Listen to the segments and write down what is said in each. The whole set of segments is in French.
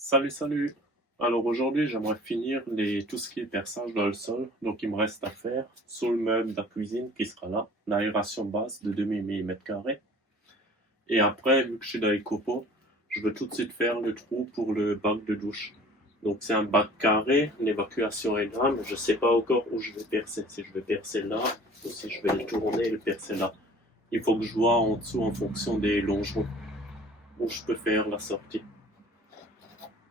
Salut, salut! Alors aujourd'hui, j'aimerais finir tout ce qui est perçage dans le sol. Donc il me reste à faire sous le meuble de la cuisine qui sera là, l'aération basse de 2000 mm². Et après, vu que je suis dans les copeaux, je veux tout de suite faire le trou pour le bac de douche. Donc c'est un bac carré, l'évacuation est là, mais je sais pas encore où je vais percer. Si je vais percer là, ou si je vais le tourner et le percer là. Il faut que je vois en dessous en fonction des longerons où je peux faire la sortie.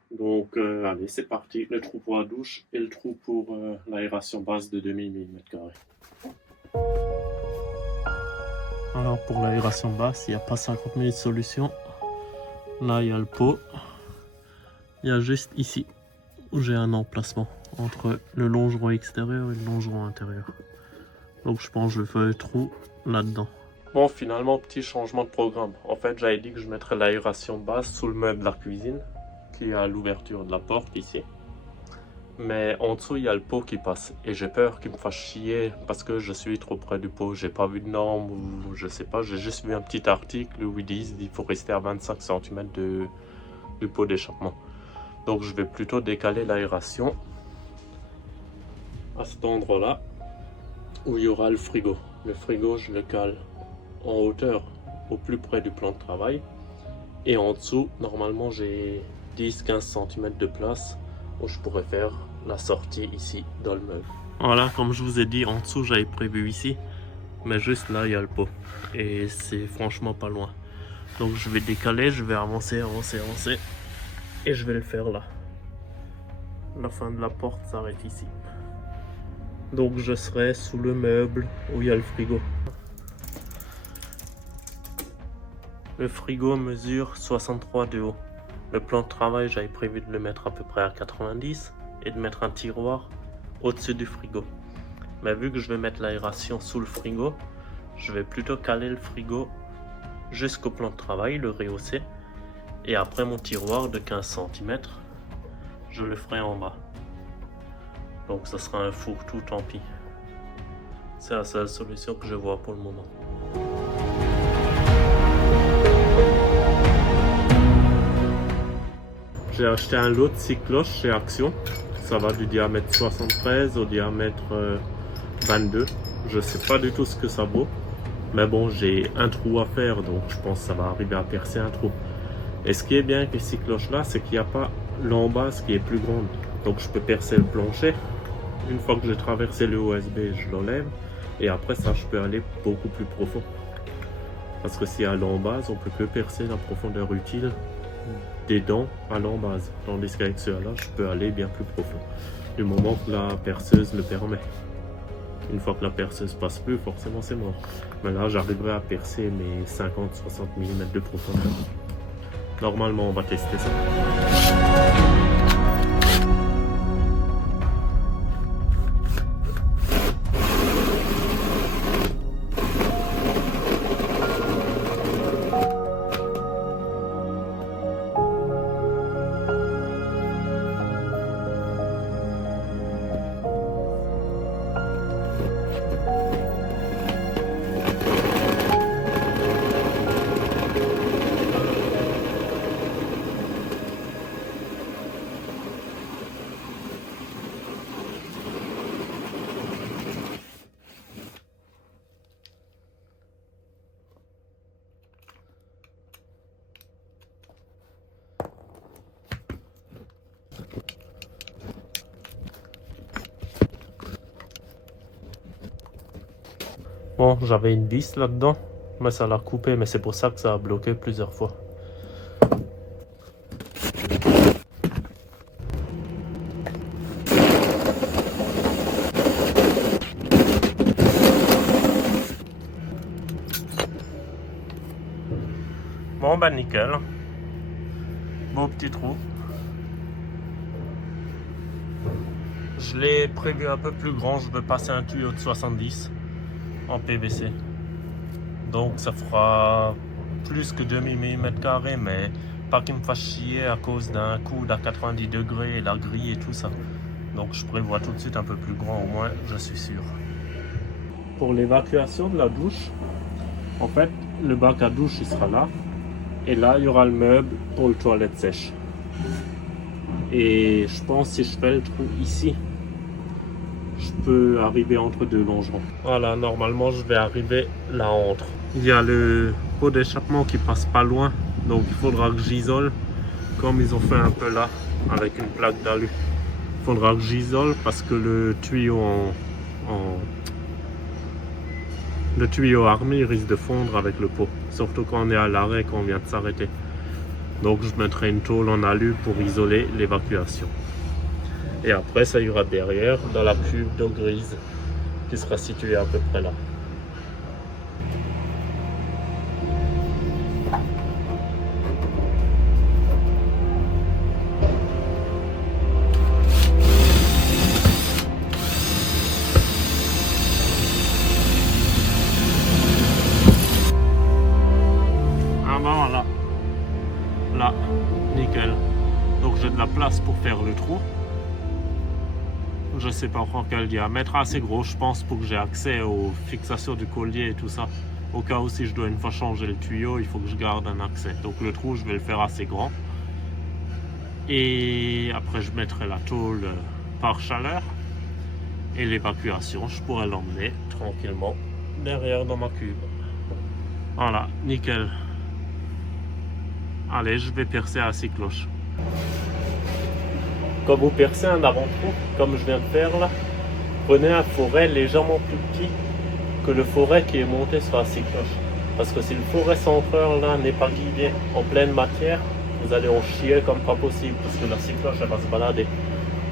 Donc, allez, c'est parti. Le trou pour la douche et le trou pour l'aération basse de 2000 mm². Alors, pour l'aération basse, il n'y a pas 50 000 solutions. Là, il y a le pot. Il y a juste ici où j'ai un emplacement entre le longeron extérieur et le longeron intérieur. Donc, je pense que je fais le trou là-dedans. Bon, finalement, petit changement de programme. En fait, j'avais dit que je mettrais l'aération basse sous le meuble de la cuisine, qui est à l'ouverture de la porte ici. Mais en dessous, il y a le pot qui passe. Et j'ai peur qu'il me fasse chier parce que je suis trop près du pot. J'ai pas vu de normes ou je sais pas. J'ai juste vu un petit article où ils disent qu'il faut rester à 25 cm du pot d'échappement. Donc je vais plutôt décaler l'aération à cet endroit-là où il y aura le frigo. Le frigo, je le cale en hauteur au plus près du plan de travail. Et en dessous, normalement, j'ai 10-15 cm de place où je pourrais faire la sortie ici dans le meuble. Voilà, comme je vous ai dit, en dessous j'avais prévu ici, mais juste là il y a le pot et c'est franchement pas loin. Donc je vais décaler, je vais avancer et je vais le faire là. La fin de la porte s'arrête ici. Donc je serai sous le meuble où il y a le frigo. Le frigo mesure 63 de haut. Le plan de travail, j'avais prévu de le mettre à peu près à 90 et de mettre un tiroir au-dessus du frigo. Mais vu que je vais mettre l'aération sous le frigo, je vais plutôt caler le frigo jusqu'au plan de travail, le rehausser. Et après mon tiroir de 15 cm, je le ferai en bas. Donc ça sera un fourre-tout, tant pis. C'est la seule solution que je vois pour le moment. J'ai acheté un lot de 6 cloches chez Action. Ça va du diamètre 73 au diamètre 22. Je sais pas du tout ce que ça vaut. Mais bon, j'ai un trou à faire, donc je pense que ça va arriver à percer un trou. Et ce qui est bien avec les 6 cloches là, c'est qu'il n'y a pas l'embase qui est plus grande. Donc je peux percer le plancher. Une fois que j'ai traversé le OSB, je l'enlève. Et après ça, je peux aller beaucoup plus profond. Parce que s'il y a l'embase, on peut que percer la profondeur utile des dents à l'embase. Tandis qu'avec ceux-là, je peux aller bien plus profond. Du moment que la perceuse le permet. Une fois que la perceuse passe plus, forcément c'est mort. Mais là, j'arriverai à percer mes 50-60 mm de profondeur. Normalement, on va tester ça. Bon, j'avais une vis là-dedans, mais ça l'a coupé, mais c'est pour ça que ça a bloqué plusieurs fois. Bon ben nickel. Beau petit trou. Je l'ai prévu un peu plus grand, je veux passer un tuyau de 70 en PVC. Donc ça fera plus que 2000 mm², mais pas qu'il me fasse chier à cause d'un coude à 90 degrés, la grille et tout ça. Donc je prévois tout de suite un peu plus grand, au moins je suis sûr. Pour l'évacuation de la douche, en fait le bac à douche il sera là. Et là il y aura le meuble pour le toilette sèche. Et je pense que si je fais le trou ici, je peux arriver entre deux longerons. Voilà, normalement je vais arriver là entre. Il y a le pot d'échappement qui passe pas loin, donc il faudra que j'isole comme ils ont fait un peu là avec une plaque d'alu. Il faudra que j'isole parce que le tuyau le tuyau armé risque de fondre avec le pot, surtout quand on est à l'arrêt, quand on vient de s'arrêter. Donc je mettrai une tôle en alu pour isoler l'évacuation. Et après ça ira derrière dans la cuve d'eau grise qui sera située à peu près là. Ah ben voilà, là, nickel. Donc j'ai de la place pour faire le trou. Je sais pas encore quel diamètre, assez gros je pense, pour que j'ai accès aux fixations du collier et tout ça. Au cas où si je dois une fois changer le tuyau, il faut que je garde un accès. Donc le trou je vais le faire assez grand. Et après je mettrai la tôle par chaleur. Et l'évacuation, je pourrais l'emmener tranquillement derrière dans ma cuve. Voilà, nickel. Allez, je vais percer à 6 cloches. Quand vous percez un avant-trou, comme je viens de faire là, prenez un forêt légèrement plus petit que le forêt qui est monté sur la 6 cloches. Parce que si le forêt centreur là n'est pas guidé en pleine matière, vous allez en chier comme pas possible, parce que la 6 cloches elle va se balader.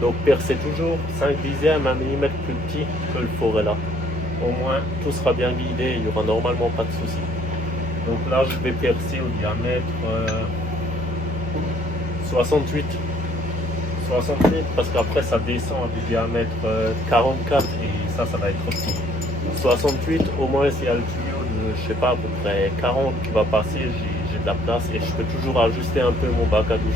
Donc percez toujours 5 dixièmes, 1 millimètre plus petit que le forêt là. Au moins tout sera bien guidé, il n'y aura normalement pas de soucis. Donc là je vais percer au diamètre 68 parce qu'après ça descend du diamètre 44 et ça va être petit. 68 au moins s'il y a le tuyau de je sais pas à peu près 40 qui va passer, j'ai de la place et je peux toujours ajuster un peu mon bac à douche.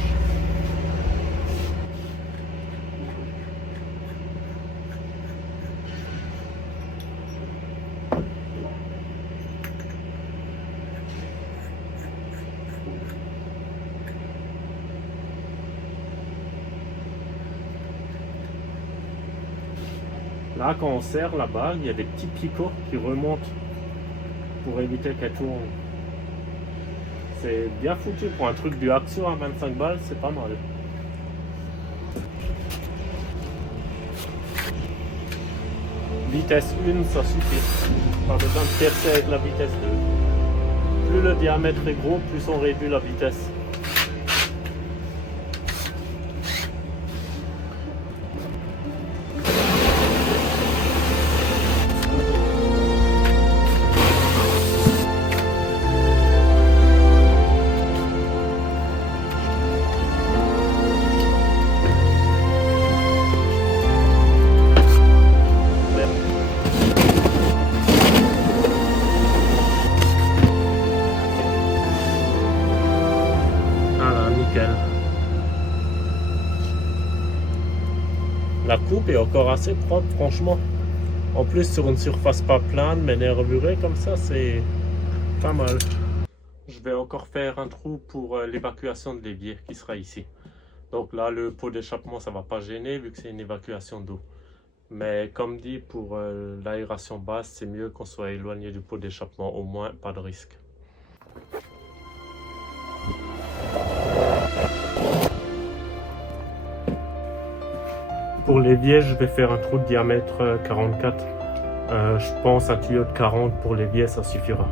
Là, quand on serre la bague, il y a des petits picots qui remontent pour éviter qu'elle tourne. C'est bien foutu pour un truc du Axio à 25 balles, c'est pas mal. Vitesse 1, ça suffit. Pas besoin de percer avec la vitesse 2. Plus le diamètre est gros, plus on réduit la vitesse. La coupe est encore assez propre, franchement. En plus, sur une surface pas plane, mais nervurée comme ça, c'est pas mal. Je vais encore faire un trou pour l'évacuation de l'évier qui sera ici. Donc là, le pot d'échappement, ça va pas gêner vu que c'est une évacuation d'eau. Mais comme dit, pour l'aération basse, c'est mieux qu'on soit éloigné du pot d'échappement, au moins pas de risque. Pour l'évier, je vais faire un trou de diamètre 44. Je pense un tuyau de 40 pour l'évier, ça suffira.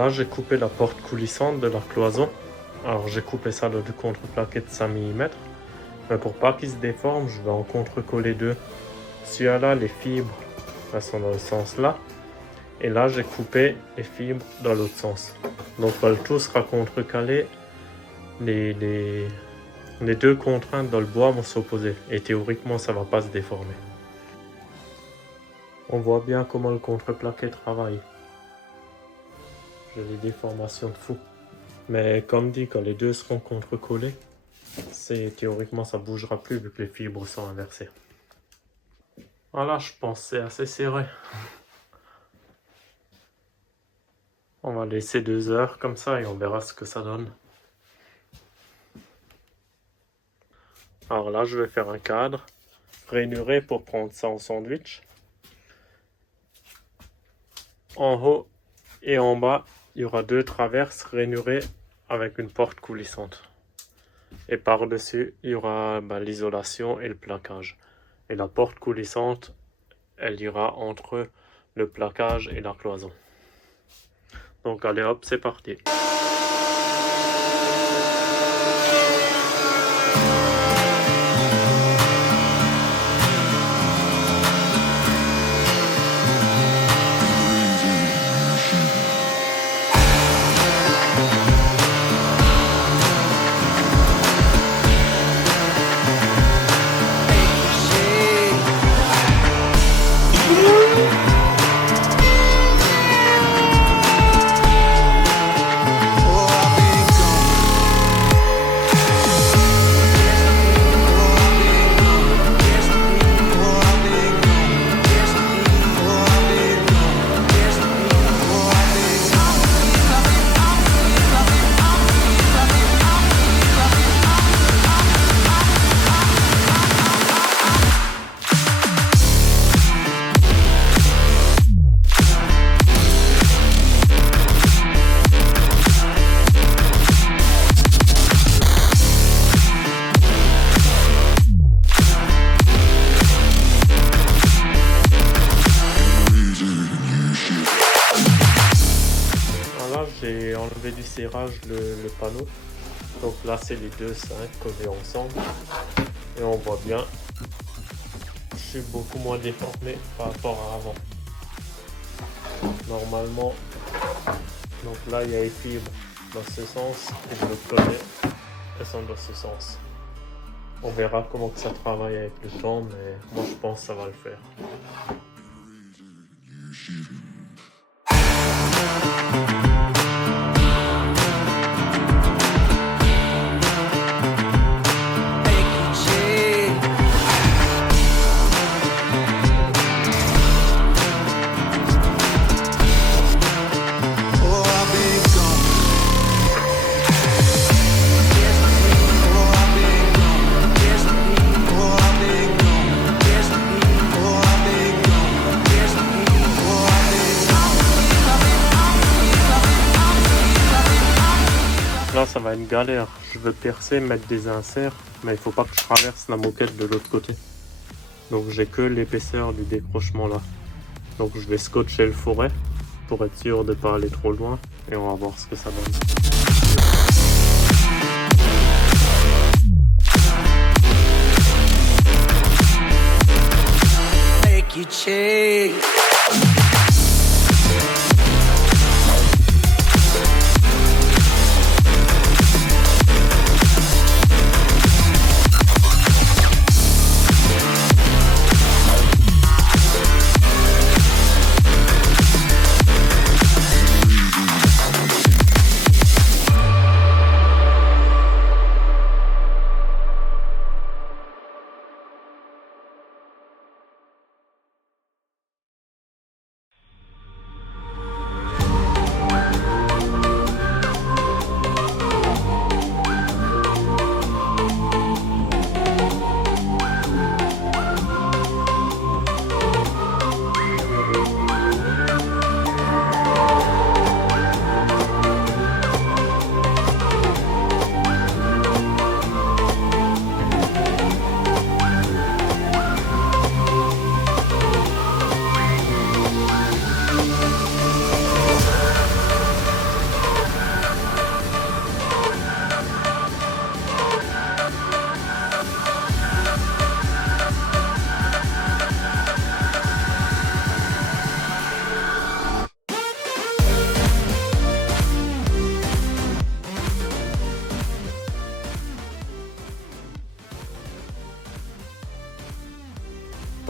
là, j'ai coupé la porte coulissante de la cloison. Alors j'ai coupé ça de deux contreplaqués de 5 mm. Mais pour pas qu'ils se déforment, je vais en contrecoller deux. Celui-là, les fibres, elles sont dans le sens là. Et là, j'ai coupé les fibres dans l'autre sens. Donc le tout sera contrecalé. Les deux contraintes dans le bois vont s'opposer. Et théoriquement, ça va pas se déformer. On voit bien comment le contreplaqué travaille. J'ai des déformations de fou. Mais comme dit, quand les deux seront contrecollés, théoriquement ça bougera plus vu que les fibres sont inversées. Voilà, je pense que c'est assez serré. On va laisser 2 heures comme ça et on verra ce que ça donne. Alors là, je vais faire un cadre rainuré pour prendre ça en sandwich. En haut et en bas, il y aura 2 traverses rainurées avec une porte coulissante. Et par-dessus, il y aura l'isolation et le plaquage. Et la porte coulissante, elle ira entre le plaquage et la cloison. Donc allez hop, c'est parti. J'ai enlevé du serrage le panneau. Donc là, c'est les 2 5 collés ensemble. Et on voit bien, je suis beaucoup moins déformé par rapport à avant. Normalement, donc là, il y a les fibres dans ce sens et de l'autre côté, elles sont dans ce sens. On verra comment que ça travaille avec le temps, mais moi, je pense que ça va le faire. Là, ça va être galère. Je veux percer, mettre des inserts, mais il faut pas que je traverse la moquette de l'autre côté. Donc j'ai que l'épaisseur du décrochement là. Donc je vais scotcher le fourret pour être sûr de ne pas aller trop loin et on va voir ce que ça donne. Make you change.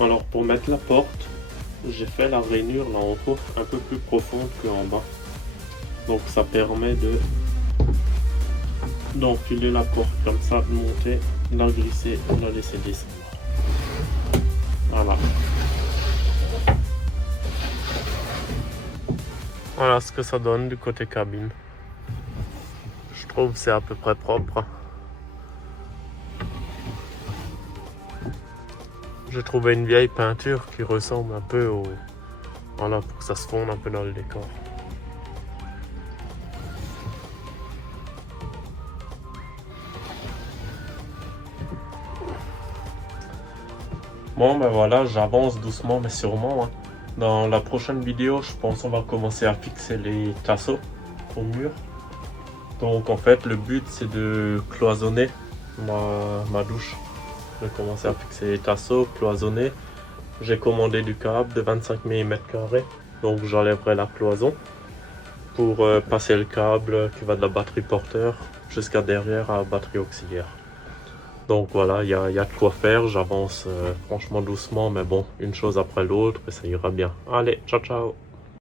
Alors pour mettre la porte, j'ai fait la rainure là en haut un peu plus profonde qu'en bas. Donc ça permet d'enfiler la porte comme ça, de monter, la glisser et la laisser descendre. Voilà. Voilà ce que ça donne du côté cabine. Je trouve que c'est à peu près propre. J'ai trouvé une vieille peinture qui ressemble un peu au... Voilà, pour que ça se fonde un peu dans le décor. Bon ben voilà, j'avance doucement mais sûrement. Hein. Dans la prochaine vidéo, je pense qu'on va commencer à fixer les tasseaux au mur. Donc en fait, le but c'est de cloisonner ma douche. Je vais commencer à fixer les tasseaux, cloisonner. J'ai commandé du câble de 25 mm². Donc j'enlèverai la cloison pour passer le câble qui va de la batterie porteur jusqu'à derrière à la batterie auxiliaire. Donc voilà, il y a de quoi faire, j'avance franchement doucement, mais bon, une chose après l'autre et ça ira bien. Allez, ciao ciao!